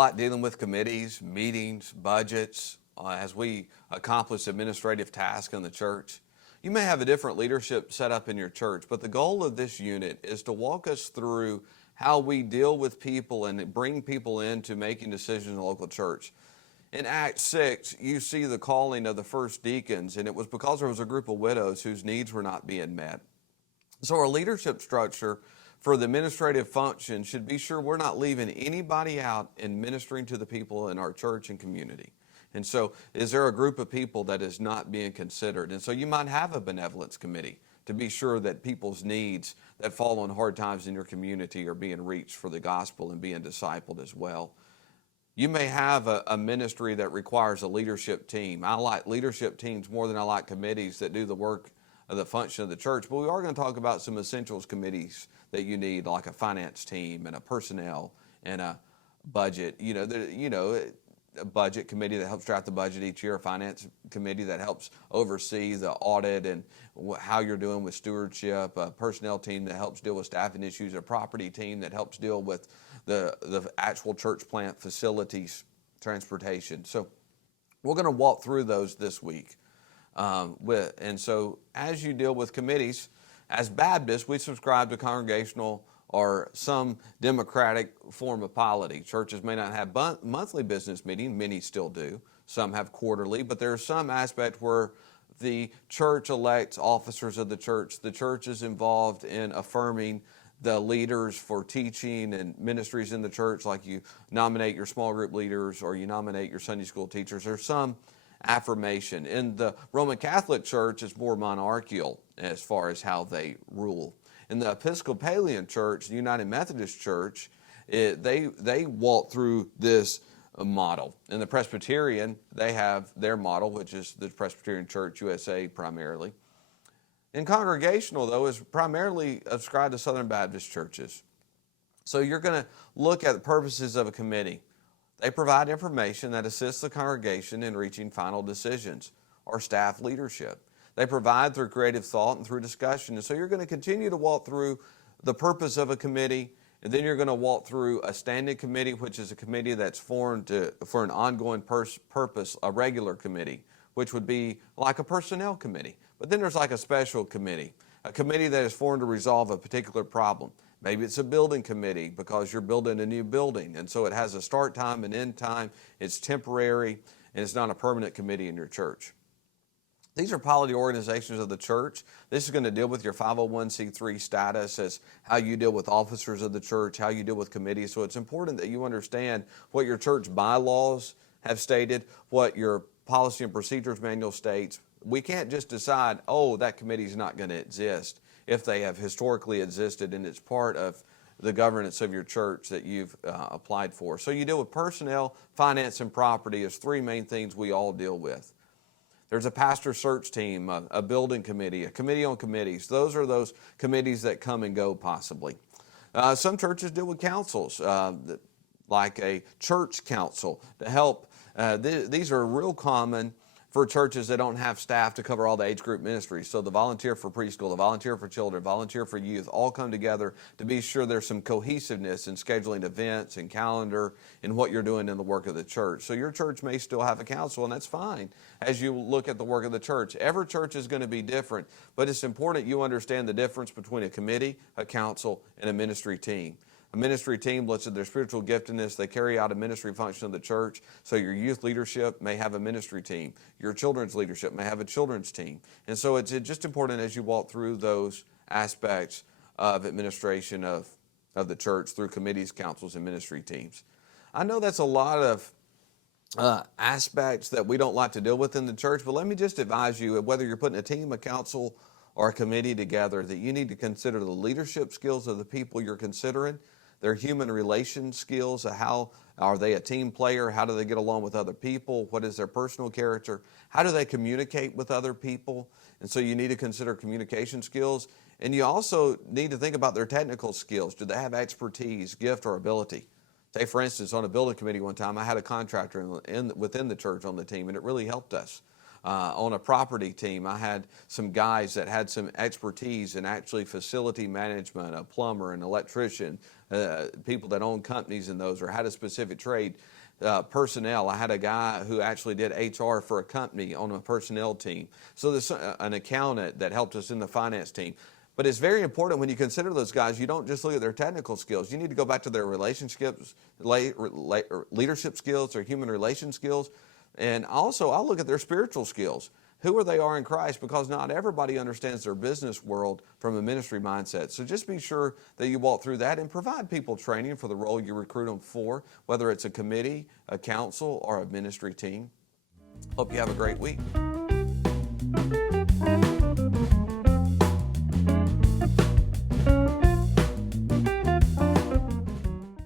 like dealing with committees, meetings, budgets, as we accomplish administrative tasks in the church. You may have a different leadership set up in your church, but the goal of this unit is to walk us through how we deal with people and bring people into making decisions in the local church. In Acts 6, you see the calling of the first deacons, and it was because there was a group of widows whose needs were not being met. So our leadership structure for the administrative function should be sure we're not leaving anybody out in ministering to the people in our church and community. And so is there a group of people that is not being considered? And so you might have a benevolence committee to be sure that people's needs that fall on hard times in your community are being reached for the gospel and being discipled as well. You may have a ministry that requires a leadership team. I like leadership teams more than I like committees that do the work of the function of the church, but we are going to talk about some essentials committees that you need, like a finance team and a personnel and a budget. A budget committee that helps draft the budget each year, a finance committee that helps oversee the audit and how you're doing with stewardship, a personnel team that helps deal with staffing issues, a property team that helps deal with the actual church plant facilities, transportation. So we're going to walk through those this week. And so as you deal with committees, as Baptists, we subscribe to congregational or some democratic form of polity. Churches may not have monthly business meetings, many still do. Some have quarterly, but there's some aspect where the church elects officers of the church is involved in affirming the leaders for teaching and ministries in the church, like you nominate your small group leaders or you nominate your Sunday school teachers. There's some affirmation. In the Roman Catholic Church, it's more monarchical as far as how they rule. In the Episcopalian Church, the United Methodist Church, they walk through this model. In the Presbyterian, they have their model, which is the Presbyterian Church USA primarily. In congregational, though, is primarily ascribed to Southern Baptist churches. So you're going to look at the purposes of a committee. They provide information that assists the congregation in reaching final decisions or staff leadership. They provide through creative thought and through discussion. And so you're going to continue to walk through the purpose of a committee, and then you're going to walk through a standing committee, which is a committee that's formed for an ongoing purpose, a regular committee, which would be like a personnel committee. But then there's like a special committee, a committee that is formed to resolve a particular problem. Maybe it's a building committee because you're building a new building, and so it has a start time and end time. It's temporary, and it's not a permanent committee in your church. These are polity organizations of the church. This is going to deal with your 501c3 status, as how you deal with officers of the church, how you deal with committees. So it's important that you understand what your church bylaws have stated, what your policy and procedures manual states. We can't just decide, oh, that committee is not going to exist if they have historically existed and it's part of the governance of your church that you've applied for. So you deal with personnel, finance, and property as three main things we all deal with. There's a pastor search team, a building committee, a committee on committees. Those are those committees that come and go possibly. Some churches deal with councils, like a church council to help. These are real common for churches that don't have staff to cover all the age group ministries. So the volunteer for preschool, the volunteer for children, volunteer for youth, all come together to be sure there's some cohesiveness in scheduling events and calendar and what you're doing in the work of the church. So your church may still have a council, and that's fine as you look at the work of the church. Every church is going to be different, but it's important you understand the difference between a committee, a council, and a ministry team. A ministry team looks at their spiritual giftedness. They carry out a ministry function of the church. So your youth leadership may have a ministry team. Your children's leadership may have a children's team. And so it's just important as you walk through those aspects of administration of the church through committees, councils, and ministry teams. I know that's a lot of aspects that we don't like to deal with in the church, but let me just advise you, whether you're putting a team, a council, or a committee together, that you need to consider the leadership skills of the people you're considering, their human relation skills, how are they a team player, how do they get along with other people, what is their personal character, how do they communicate with other people, and so you need to consider communication skills, and you also need to think about their technical skills. Do they have expertise, gift, or ability? Say, for instance, on a building committee one time, I had a contractor within the church on the team, and it really helped us. On a property team, I had some guys that had some expertise in actually facility management, a plumber, an electrician, people that own companies in those or had a specific trade. Personnel, I had a guy who actually did HR for a company on a personnel team. So there's an accountant that helped us in the finance team. But it's very important when you consider those guys, you don't just look at their technical skills. You need to go back to their relationships, leadership skills, their human relation skills. And also, I'll look at their spiritual skills. Who they are in Christ, because not everybody understands their business world from a ministry mindset. So just be sure that you walk through that and provide people training for the role you recruit them for, whether it's a committee, a council, or a ministry team. Hope you have a great week.